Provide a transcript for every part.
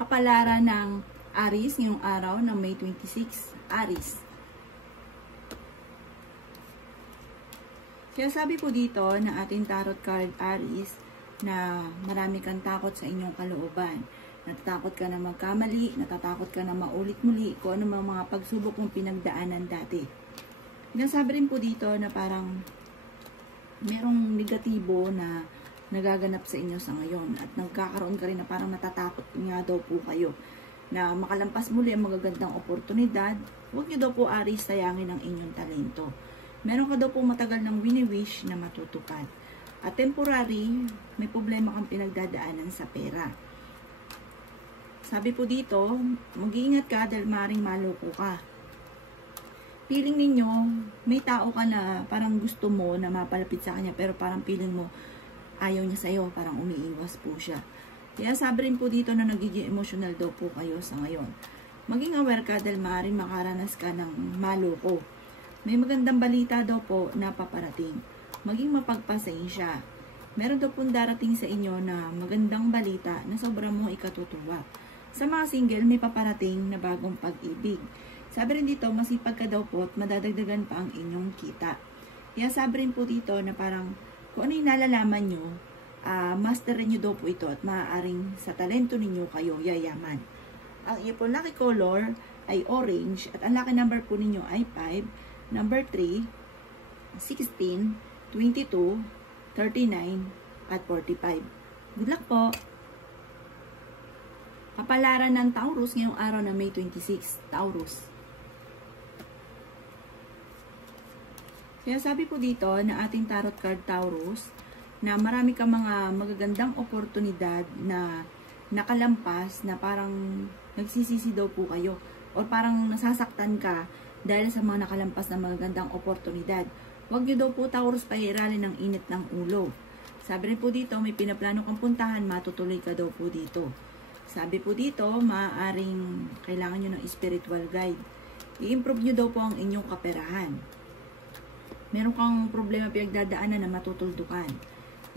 Kapalaran ng Aries ngayong araw ng May 26, Aries. Kaya sabi po dito na ating tarot card Aries na marami kang takot sa inyong kalooban. Natatakot ka na magkamali, natatakot ka na maulit muli kung ano mga pagsubok mong pinagdaanan dati. Sinasabi rin po dito na parang merong negatibo na nagaganap sa inyo sa ngayon at nagkakaroon ka rin na parang natatakot nga daw po kayo na makalampas muli ang magagandang oportunidad. Huwag nyo daw po Aries sayangin ang inyong talento. Meron ka daw po matagal ng wini-wish na matutupad. At temporary, may problema kang pinagdadaanan sa pera. Sabi po dito, mag-iingat ka dahil maring maloko ka. Feeling ninyo, may tao ka na parang gusto mo na mapalapit sa kanya pero parang feeling mo ayaw niya sa'yo, parang umiiwas po siya. Kaya sabi rin po dito na nagiging emotional daw po kayo sa ngayon. Maging aware ka dahil maaaring makaranas ka ng maloko. May magandang balita daw po na paparating. Maging mapagpasensya. Meron daw pong darating sa inyo na magandang balita na sobrang mong ikatutuwa. Sa mga single, may paparating na bagong pag-ibig. Sabi rin dito, masipag ka daw po at madadagdagan pa ang inyong kita. Kaya sabi rin po dito na parang kung ano yung nalalaman nyo, masterin nyo daw po ito at maaaring sa talento ninyo kayo yayaman. Ang iyo po lucky color ay orange at ang lucky number po ninyo ay 5, number 3, 16, 22, 39, at 45. Good luck po! Kapalaran ng Taurus ngayong araw na May 26, Taurus. Kaya sabi po dito na ating tarot card Taurus na marami ka mga magagandang oportunidad na nakalampas na parang nagsisisi daw po kayo o parang nasasaktan ka dahil sa mga nakalampas na magagandang oportunidad. Huwag nyo daw po Taurus pahiralin ng init ng ulo. Sabi rin po dito may pinaplano kang puntahan, matutuloy ka daw po dito. Sabi po dito maaaring kailangan nyo ng spiritual guide. I-improve nyo daw po ang inyong kaperahan. Meron kang problema pinagdadaanan na matutuldukan.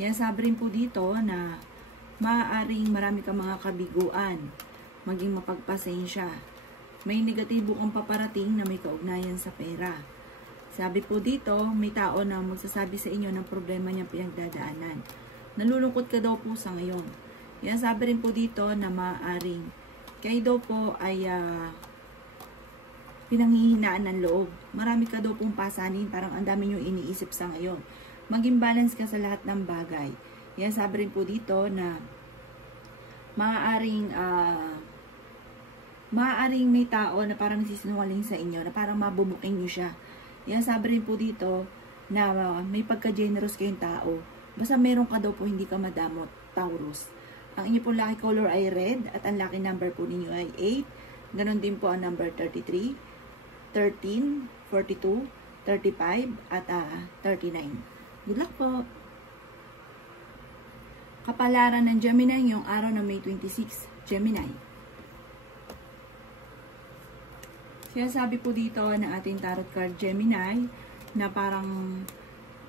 Yan sabi rin po dito na maaaring marami kang mga kabiguan. Maging mapagpasensya. May negatibo kang paparating na may kaugnayan sa pera. Sabi po dito, may tao na magsasabi sa inyo ng problema niyang pinagdadaanan. Nalulungkot ka daw po sa ngayon. Yan sabi rin po dito na maaaring kayo daw po ay pinanghihinaan ng loob. Marami ka daw pong pasanin, parang ang dami nyo iniisip sa ngayon. Maging balance ka sa lahat ng bagay. Yan sabi rin po dito na maaaring may tao na parang nagsisinungaling sa inyo, na parang mabumuking nyo siya. Yan sabi rin po dito na may pagka-generous kayong tao. Basta meron ka daw po hindi ka madamot, Taurus. Ang inyo po lucky color ay red at ang lucky number po ninyo ay 8. Ganon din po ang number 33. 13, 42, 35, at 39. Good luck po! Kapalaran ng Gemini ngayong araw na May 26, Gemini. Kaya sabi po dito na ating tarot card Gemini na parang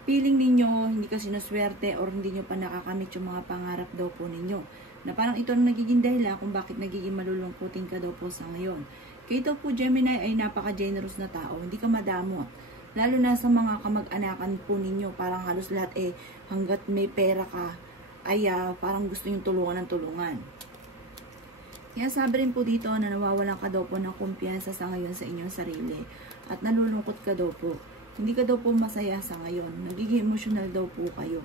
feeling ninyo hindi kasi naswerte or hindi nyo pa nakakamit yung mga pangarap daw po ninyo. Na parang ito ang nagiging dahilan kung bakit nagiging malulungkutin ka daw po sa ngayon. Kayo daw po Gemini ay napaka-generous na tao, hindi ka madamot. Lalo na sa mga kamag-anakan po ninyo, parang halos lahat hanggat may pera ka, ay parang gusto yung tulungan ng tulungan. Kaya sabi rin po dito na nawawalan ka daw po ng kumpiyansa sa ngayon sa inyong sarili at nalulungkot ka daw po. Hindi ka daw po masaya sa ngayon, nagiging emotional daw po kayo.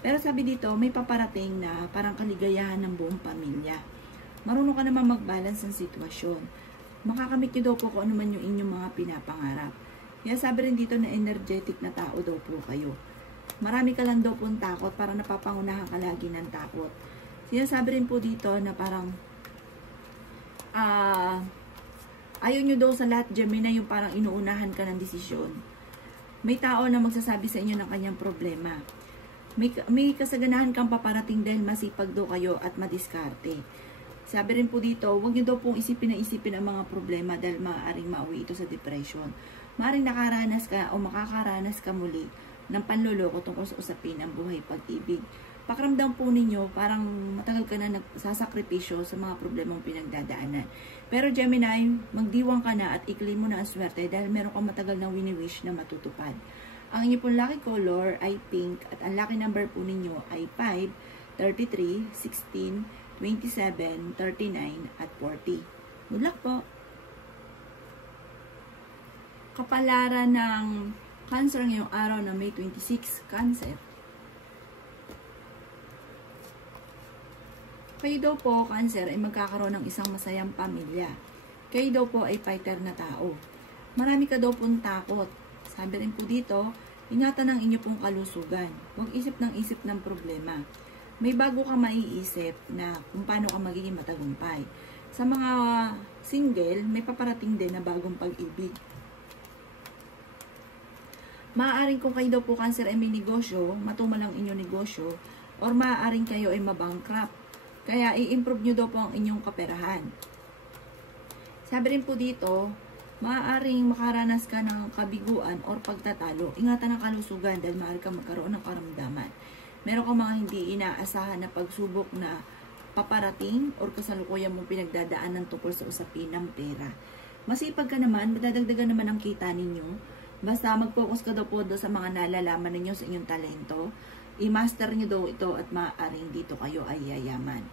Pero sabi dito, may paparating na parang kaligayahan ng buong pamilya. Marunong ka naman mag-balance ng sitwasyon. Makakamit nyo daw po kung ano man yung inyong mga pinapangarap. Kaya sabi rin dito na energetic na tao daw po kayo. Marami ka lang daw po takot, parang napapangunahan ka lagi ng takot. Sinasabi rin po dito na parang ayaw nyo daw sa lahat Gemini yung parang inuunahan ka ng desisyon. May tao na magsasabi sa inyo ng kanyang problema. May kasaganahan kang paparating dahil masipag daw kayo at madiskarte. Sabi rin po dito, huwag nyo daw pong isipin ang mga problema dahil maaaring mauwi ito sa depression. Maaaring nakaranas ka o makakaranas ka muli ng panloloko tungkol sa usapin ng buhay pag-ibig. pakiramdam po ninyo, parang matagal ka na nagsasakripisyo sa mga problemang pinagdadaanan. Pero Gemini, magdiwang ka na at i-claim mo na ang swerte dahil meron kang matagal na wini-wish na matutupad. Ang inyo pong lucky color ay pink at ang lucky number po ninyo ay 5, 33, 16, 27, 39, at 40. Good luck po! Kapalaran ng Cancer ngayong araw na May 26, Cancer. Kayo daw po, Cancer, ay magkakaroon ng isang masayang pamilya. Kayo daw po ay fighter na tao. Marami ka daw pong takot. Sabi rin po dito, ingatan ang inyo pong kalusugan. Huwag isip ng problema. May bago ka maiisip na kung paano ka magiging matagumpay. Sa mga single, may paparating din na bagong pag-ibig. Maaaring kung kayo daw po, Cancer, ay may negosyo, matumal ang inyong negosyo, or maaaring kayo ay mabankrupt. Kaya, i-improve nyo daw po ang inyong kaperahan. Sabi rin po dito, maaaring makaranas ka ng kabiguan or pagtatalo. Ingatan ang kalusugan dahil maaari kang magkaroon ng karamdaman. Meron kang mga hindi inaasahan na pagsubok na paparating or kasalukuyan mong pinagdadaanan tungkol sa usapin ng pera. Masipag ka naman, madadagdagan naman ang kita ninyo. Basta mag-focus ka daw po sa mga nalalaman ninyo sa inyong talento. I-master nyo daw ito at maaaring dito kayo ay yayaman.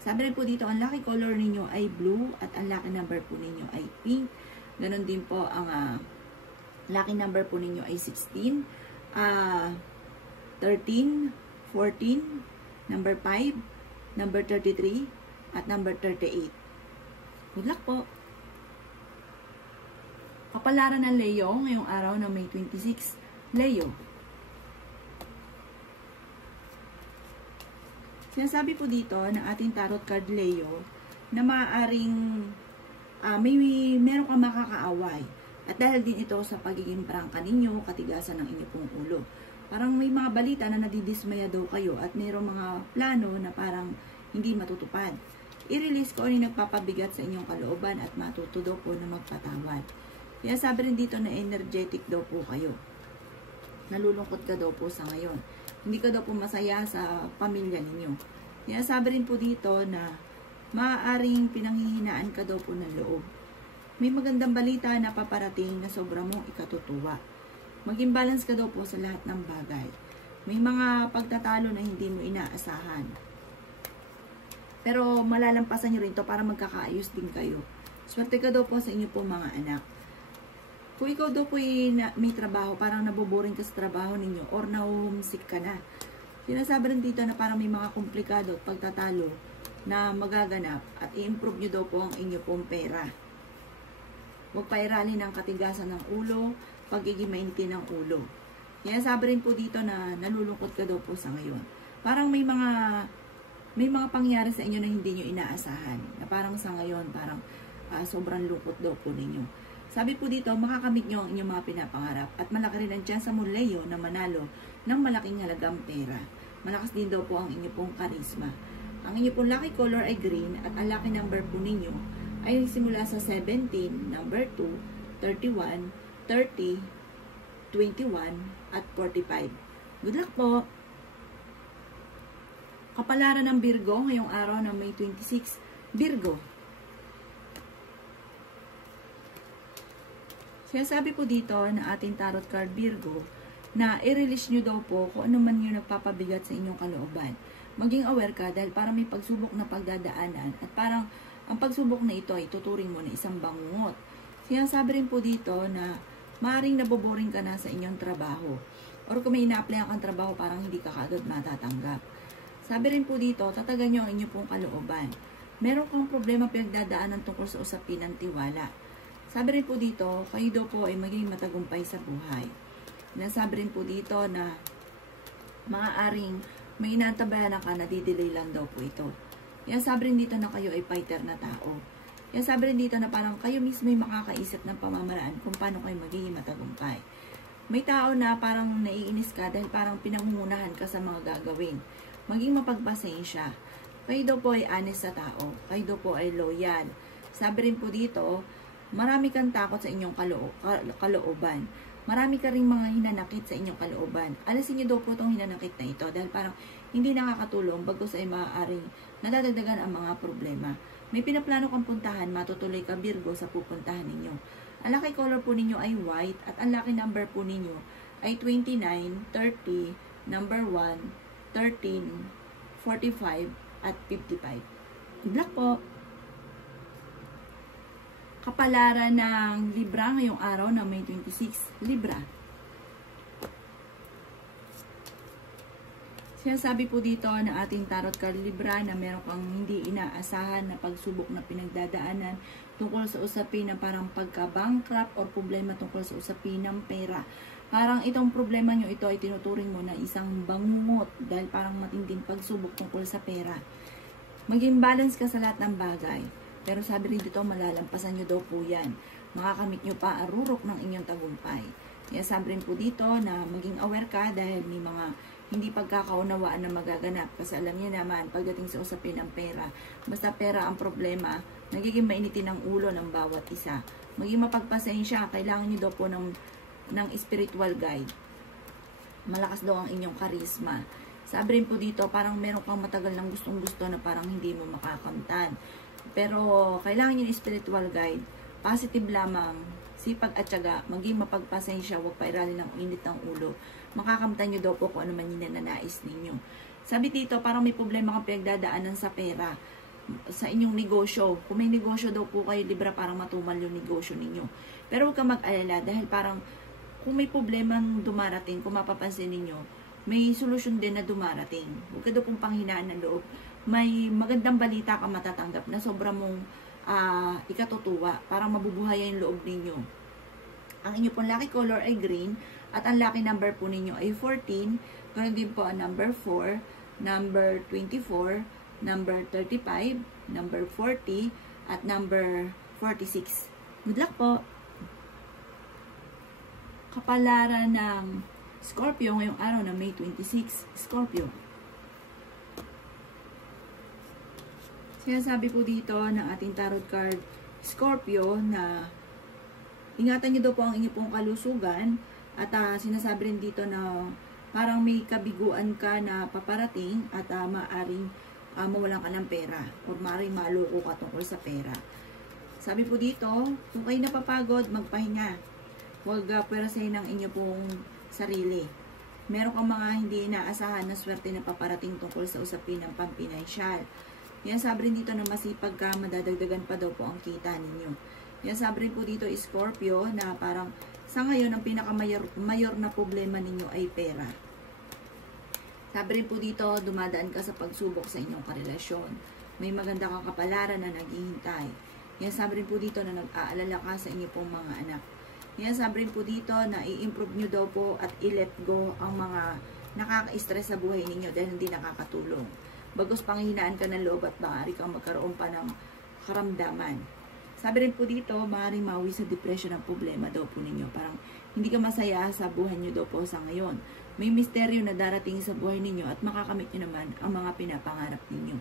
Sabi rin po dito, ang lucky color ninyo ay blue at ang lucky number po ninyo ay pink. Ganon din po ang lucky number po ninyo ay 16, 13, 14, number 5, number 33, at number 38. Good luck po! Kapalaran ng Leo ngayong araw na May 26, Leo. Sinasabi po dito ng ating tarot card Leo na maaaring meron kang makakaaway. At dahil din ito sa pagiging prangka ninyo, katigasan ng inyong pong ulo. Parang may mga balita na nadidismaya daw kayo at mayroong mga plano na parang hindi matutupad. I-release ko ano yung nagpapabigat sa inyong kalooban at matuto daw po na magpatawad. Kaya sabi rin dito na energetic daw po kayo. Nalulungkot ka daw po sa ngayon. Hindi ka daw po masaya sa pamilya ninyo. Kaya sabi rin po dito na maaaring pinanghihinaan ka daw po ng loob. May magandang balita na paparating na sobra mong ikatutuwa. Maging balance ka daw po sa lahat ng bagay. May mga pagtatalo na hindi mo inaasahan. Pero malalampasan nyo rin to para magkakaayos din kayo. Swerte ka daw po sa inyo po mga anak. Kung ikaw daw po may trabaho, parang naboboring ka sa trabaho ninyo or na-homesick ka na. Sinasabi rin dito na parang may mga komplikado at pagtatalo na magaganap at i-improve nyo daw po ang inyo pong pera. Huwag pairalin ang katigasan ng ulo, pagiging mainti ng ulo. Sinasabi rin po dito na nalulungkot ka daw po sa ngayon. Parang may mga pangyari sa inyo na hindi nyo inaasahan. Na parang sa ngayon, parang sobrang lungkot daw po ninyo. Sabi po dito, makakamit nyo ang inyong mga pinapangarap at malaki rin ang tsansa mo, Leo, na manalo ng malaking halagang pera. Malakas din daw po ang inyong pong karisma. Ang inyong pong lucky color ay green at ang lucky number po ninyo ay simula sa 17, number 2, 31, 30, 21, at 45. Good luck po! Kapalaran ng Virgo ngayong araw na May 26, Virgo. Sinasabi po dito na ating tarot card Virgo na i-release nyo daw po kung ano man yung nagpapabigat sa inyong kalooban. Maging aware ka dahil parang may pagsubok na pagdadaanan at parang ang pagsubok na ito ay tuturing mo na isang bangungot. Sinasabi rin po dito na maaaring naboboring ka na sa inyong trabaho or kung may ina-apply kang trabaho parang hindi ka kaagad matatanggap. Sabi rin po dito, tatagan nyo ang inyong pong kalooban. Meron kang problema pinagdadaanan tungkol sa usapin ng tiwala. Sabi rin po dito, kayo daw po ay maging matagumpay sa buhay. Nasabi rin po dito na maaaring may inantabayanan ka na didelay lang daw po ito. Kaya sabi rin dito na kayo ay fighter na tao. Kaya sabi rin dito na parang kayo mismo ay makakaisip ng pamamaraan kung paano kayo magiging matagumpay. May tao na parang naiinis ka dahil parang pinangungunahan ka sa mga gagawin. Maging mapagpasensya. Kayo daw po ay honest sa tao. Kayo daw po ay loyal. Sabi rin po dito, marami kang takot sa inyong kalooban. Marami ka ring mga hinanakit sa inyong kalooban. Alisin niyo daw po itong hinanakit na ito dahil parang hindi nakakatulong, bagkus ay maaaring nadadagdagan ang mga problema. May pinaplano kang puntahan, matutuloy ka Virgo sa pupuntahan ninyo. Ang lucky color po ninyo ay white at ang lucky number po ninyo ay 29, 30, number 1, 13, 45, at 55. Good luck po! Kapalaran ng Libra ngayong araw na May 26. Libra. Sinasabi po dito na ating tarot card Libra na meron kang hindi inaasahan na pagsubok na pinagdadaanan tungkol sa usapin na parang pagka-bankrupt or problema tungkol sa usapin ng pera. Parang itong problema nyo ito ay tinuturing mo na isang bangungot dahil parang matinding pagsubok tungkol sa pera. Maging balance ka sa lahat ng bagay. Pero sabi rin dito, malalampasan nyo daw po yan. Makakamit nyo pa arurok ng inyong tagumpay. Kaya sabi rin po dito na maging aware ka dahil may mga hindi pagkakaunawaan na magaganap. Kasi alam niyo naman, pagdating sa usapin ng pera, basta pera ang problema, nagiging mainitin ang ulo ng bawat isa. Maging mapagpasensya, kailangan nyo daw po ng spiritual guide. Malakas daw ang inyong karisma. Sabi rin po dito, parang meron kang matagal ng gustong-gusto na parang hindi mo makakamtan. Pero kailangan nyo ng spiritual guide. Positive lamang, sipag at syaga, maging mapagpasensya, huwag pairalin ng init ng ulo. Makakamtan nyo daw po kung ano man yung nananais ninyo. Sabi dito, parang may problema kang pinagdadaanan sa pera, sa inyong negosyo. Kung may negosyo daw po kayo, Libra, parang matumal yung negosyo ninyo. Pero huwag kang mag-alala dahil parang kung may problemang dumarating, kung mapapansin ninyo, may solusyon din na dumarating. Huwag ka daw pong panghinaan ng loob. May magandang balita ka matatanggap na sobra mong ikatutuwa. Parang mabubuhay yung loob ninyo. Ang inyo pong lucky color ay green at ang lucky number po ninyo ay 14. Ganoon din po ang number 4, number 24, number 35, number 40, at number 46. Good luck po! Kapalaran ng Scorpio ngayong araw na May 26. Scorpio. Sinasabi po dito ng ating tarot card Scorpio na ingatan nyo daw po ang inyong pong kalusugan at sinasabi rin dito na parang may kabiguan ka na paparating at maaring mawalan ka ng pera o maaring maloko ka tungkol sa pera. Sabi po dito, kung kayo napapagod, magpahinga. Huwag pwerasahin ng inyo pong sarili. Meron kang mga hindi inaasahan na swerte na paparating tungkol sa usapin ng pampinansyal. Yan sabi rin dito na masipag ka, madadagdagan pa daw po ang kita ninyo. Yan sabi rin po dito Scorpio na parang sa ngayon ang pinakamayor na problema ninyo ay pera. Sabi rin po dito dumadaan ka sa pagsubok sa inyong karelasyon. May maganda kang kapalaran na naghihintay. Yan sabi rin po dito na nag-aalala ka sa inyong pong mga anak. Yan sabi rin po dito na i-improve nyo daw po at i-let go ang mga nakaka-stress sa buhay ninyo dahil hindi nakakatulong. Bagos panghihinaan ka ng loob at maaari kang magkaroon pa ng karamdaman. Sabi rin po dito, maaaring mawi sa depression ang problema daw po ninyo. Parang hindi ka masaya sa buhay nyo daw po sa ngayon. May misteryo na darating sa buhay ninyo at makakamit nyo naman ang mga pinapangarap ninyo.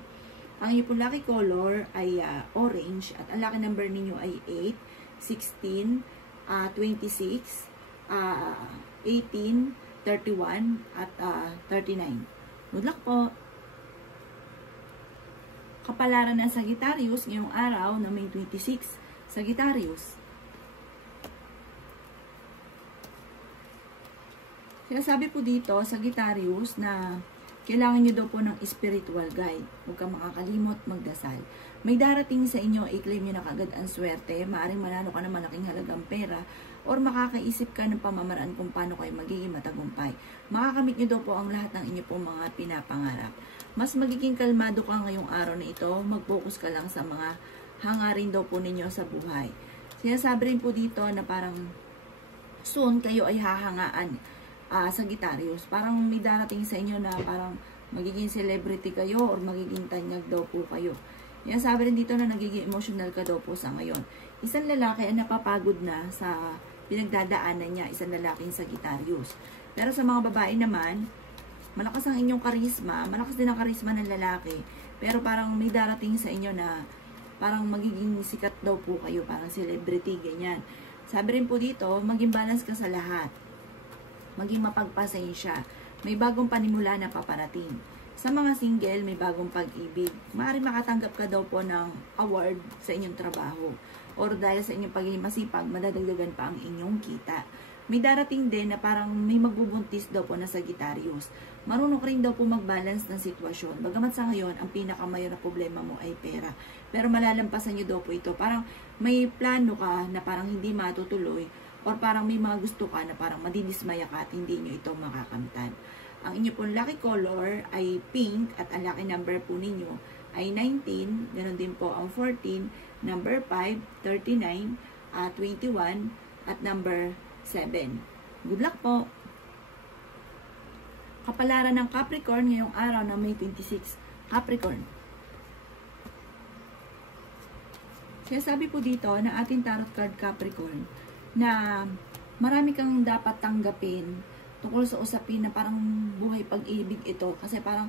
Ang inyong po lucky color ay orange at ang lucky number ninyo ay 8, 16, 26, 18, 31, at 39. Good luck po! Kapalaran ng Sagittarius ngayong araw na May 26. Sagittarius. Sinasabi po dito, Sagittarius, na kailangan nyo daw po ng spiritual guide. Huwag kang makakalimot, magdasal. May darating sa inyo, i-claim nyo na kagad ang swerte, maaaring manalo ka ng malaking halagang pera, or makakaisip ka ng pamamaraan kung paano kayo magiging matagumpay. Makakamit nyo daw po ang lahat ng inyo pong mga pinapangarap. Mas magiging kalmado ka ngayong araw na ito, mag-focus ka lang sa mga hangarin daw po ninyo sa buhay. Sinasabi rin po dito na parang soon kayo ay hahangaan, Sagittarius. Parang may darating sa inyo na parang magiging celebrity kayo or magiging tanyag daw po kayo. Yan sabi rin dito na nagiging emotional ka daw po sa ngayon. Isang lalaki ay napapagod na sa pinagdadaanan niya, isang lalaking Sagittarius. Pero sa mga babae naman, malakas ang inyong karisma, malakas din ang karisma ng lalaki, pero parang may darating sa inyo na parang magiging sikat daw po kayo, parang celebrity, ganyan. Sabi rin po dito, maging balance ka sa lahat. Maging mapagpasensya. May bagong panimula na paparating. Sa mga single, may bagong pag-ibig. Maaari makatanggap ka daw po ng award sa inyong trabaho. Or dahil sa inyong pagiging masipag, madadagdagan pa ang inyong kita. May darating din na parang may magbubuntis daw po na Sagittarius. Marunong ka rin daw po mag-balance ng sitwasyon. Bagamat sa ngayon, ang pinakamayor na problema mo ay pera. Pero malalampasan nyo daw po ito. Parang may plano ka na parang hindi matutuloy or parang may mga gusto ka na parang madidismaya ka at hindi nyo ito makakamtan. Ang inyo pong lucky color ay pink at ang lucky number po ninyo ay 19. Ganon din po ang 14, number 5, 39, 21 at number 7. Good luck po! Kapalaran ng Capricorn ngayong araw na May 26. Capricorn. Sinasabi po dito na ating tarot card Capricorn na marami kang dapat tanggapin tungkol sa usapin na parang buhay pag-ibig ito. Kasi parang,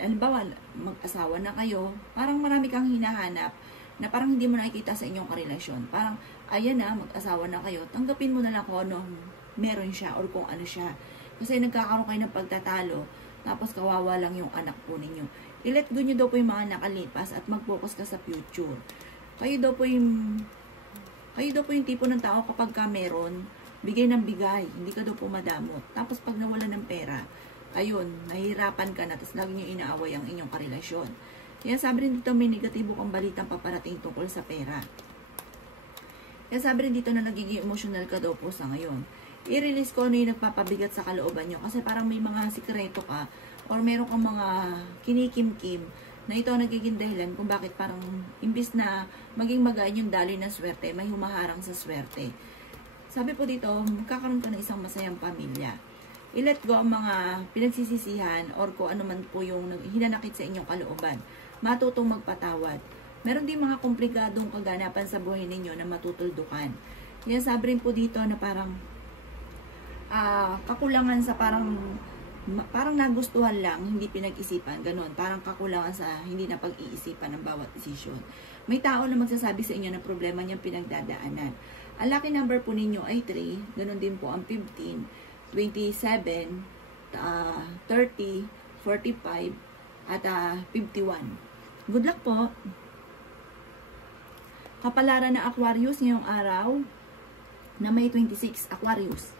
halimbawa, mag-asawa na kayo, parang marami kang hinahanap na parang hindi mo nakikita sa inyong karelasyon. Parang, ayan na, mag-asawa na kayo, tanggapin mo na lang kung ano meron siya or kung ano siya. Kasi nagkakaroon kayo ng pagtatalo, tapos kawawa lang yung anak po ninyo. I-let go nyo daw po yung mga nakalipas at mag-focus ka sa future. Kayo daw po yung tipo ng tao kapag ka meron, bigay ng bigay, hindi ka daw po madamot. Tapos pag nawala ng pera, ayun, nahihirapan ka na, tapos lagi nyo inaaway ang inyong karelasyon. Kaya sabi rin dito, may negatibo kang balitang paparating tungkol sa pera. Kaya sabi rin dito na nagiging emotional ka daw po sa ngayon. I-release ko ano yung nagpapabigat sa kalooban nyo. Kasi parang may mga sikreto ka, or meron kang mga kinikim-kim, na ito ang nagiging dahilan kung bakit parang imbis na maging magaan yung daloy ng swerte, may humaharang sa swerte. Sabi po dito, magkakaroon ka ng isang masayang pamilya. I-let go ang mga pinagsisisihan or kung ano man po yung hinanakit sa inyong kalooban. Matutong magpatawad. Meron din mga komplikadong kaganapan sa buhay ninyo na matutuldukan. Kaya sabi rin po dito na parang kakulangan sa parang nagustuhan lang, hindi pinag-isipan, ganon. Parang kakulangan sa hindi na pag-iisipan ng bawat desisyon. May tao na magsasabi sa inyo na problema niyang pinagdadaanan. Ang lucky number po ninyo ay 3, ganon din po ang 15, 27, 30, 45, at 51. Good luck po! Kapalaran na Aquarius ngayong araw na May 26, Aquarius.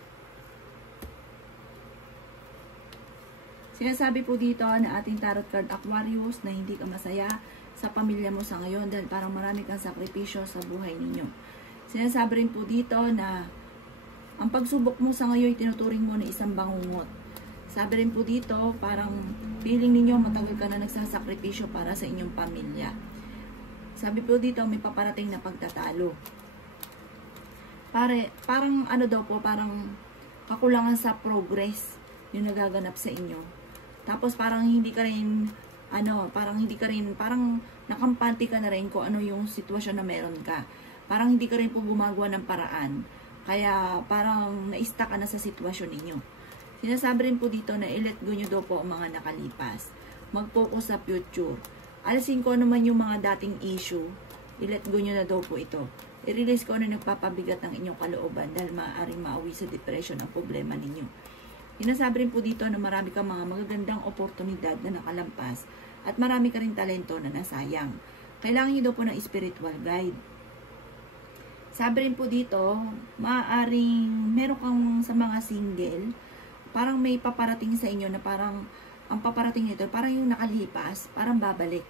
Sinasabi po dito na ating tarot card Aquarius na hindi ka masaya sa pamilya mo sa ngayon dahil parang marami kang sakripisyo sa buhay ninyo. Sinasabi rin po dito na ang pagsubok mo sa ngayon ay tinuturing mo na isang bangungot. Sabi rin po dito, parang feeling ninyo matagal ka na nagsasakripisyo para sa inyong pamilya. Sabi po dito, may paparating na pagtatalo. Parang ano daw po, parang kakulangan sa progress yung nagaganap sa inyo. Tapos parang hindi ka rin, parang nakampante ka na rin kung ano yung sitwasyon na meron ka. Parang hindi ka rin po gumagawa ng paraan. Kaya parang na-stuck ka na sa sitwasyon ninyo. Sinasabi rin po dito na i-let go nyo daw po ang mga nakalipas. Mag-focus sa future. Alisin ko naman yung mga dating issue. I-let go nyo na daw po ito. I-release ko na nagpapabigat ng inyong kalooban dahil maaaring maawi sa depression ang problema ninyo. Sinasabi rin po dito na marami kang mga magagandang oportunidad na nakalampas at marami ka rin talento na nasayang. Kailangan nyo daw po ng spiritual guide. Sabi rin po dito, maaaring meron kang sa mga single, parang may paparating sa inyo na parang ang paparating nito, parang yung nakalipas, parang babalik.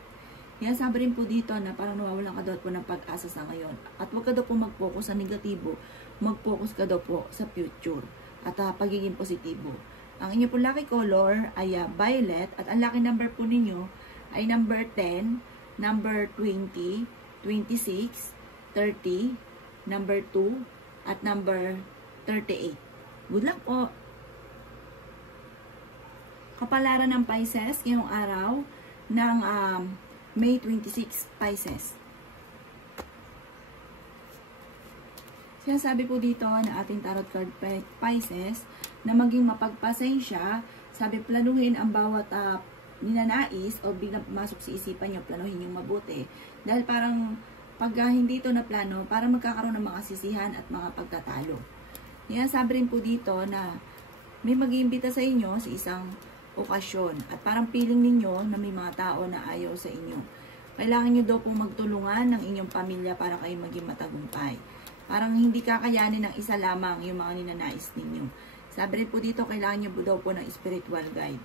Kaya sabi rin po dito na parang nawawalan ka daw po ng pag-asa sa ngayon. At huwag ka daw po mag-focus sa negatibo, mag-focus ka daw po sa future at pagiging positibo. Ang inyo po lucky color ay violet at ang lucky number po ninyo ay number 10, number 20, 26, 30, number 2, at number 38. Good luck po! Kapalaran ng Pisces ngayong araw ng May 26, Pisces. Sinasabi po dito na ating tarot card Pisces na maging mapagpasensya, sabi planuhin ang bawat ninanais o biglang pumasok sa isipan nyo, planuhin yung mabuti. Dahil parang pag hindi ito na plano, para magkakaroon ng mga sisihan at mga pagtatalo. Yan, sabi rin po dito na may mag-iimbita sa inyo sa isang okasyon. At parang feeling ninyo na may mga tao na ayaw sa inyo. Kailangan nyo daw pong magtulungan ng inyong pamilya para kayo maging matagumpay. Parang hindi kakayanin ng isa lamang yung mga ninanais ninyo. Sabi rin po dito, kailangan nyo daw po ng spiritual guide.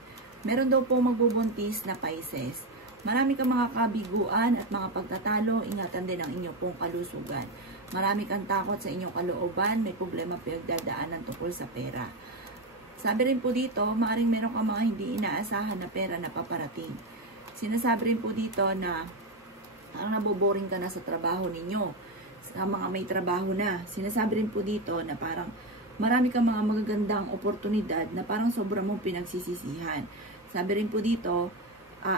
Meron daw po magbubuntis na Pisces. Marami kang mga kabiguan at mga pagtatalo, ingatan din ang inyong pong kalusugan. Marami kang takot sa inyong kalooban, may problema pinagdadaanan tungkol sa pera. Sabi rin po dito, maaaring meron kang mga hindi inaasahan na pera na paparating. Sinasabi rin po dito na parang naboboring ka na sa trabaho ninyo, sa mga may trabaho na. Sinasabi rin po dito na parang marami kang mga magagandang oportunidad na parang sobrang mong pinagsisisihan. Sabi rin po dito,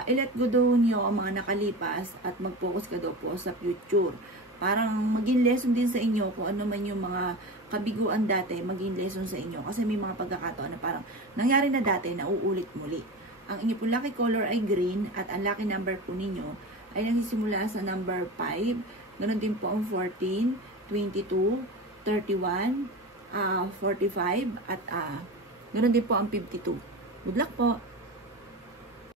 i-let go daw nyo ang mga nakalipas at mag-focus ka daw po sa future. Parang maging lesson din sa inyo kung ano man yung mga kabiguan dati, maging lesson sa inyo. Kasi may mga pagkakataon na parang nangyari na dati na uulit muli. Ang inyo po lucky color ay green at ang lucky number po ninyo ay nagsisimula sa number 5. Ganon din po ang 14, 22, 31, 45 at ganon din po ang 52. Good luck po!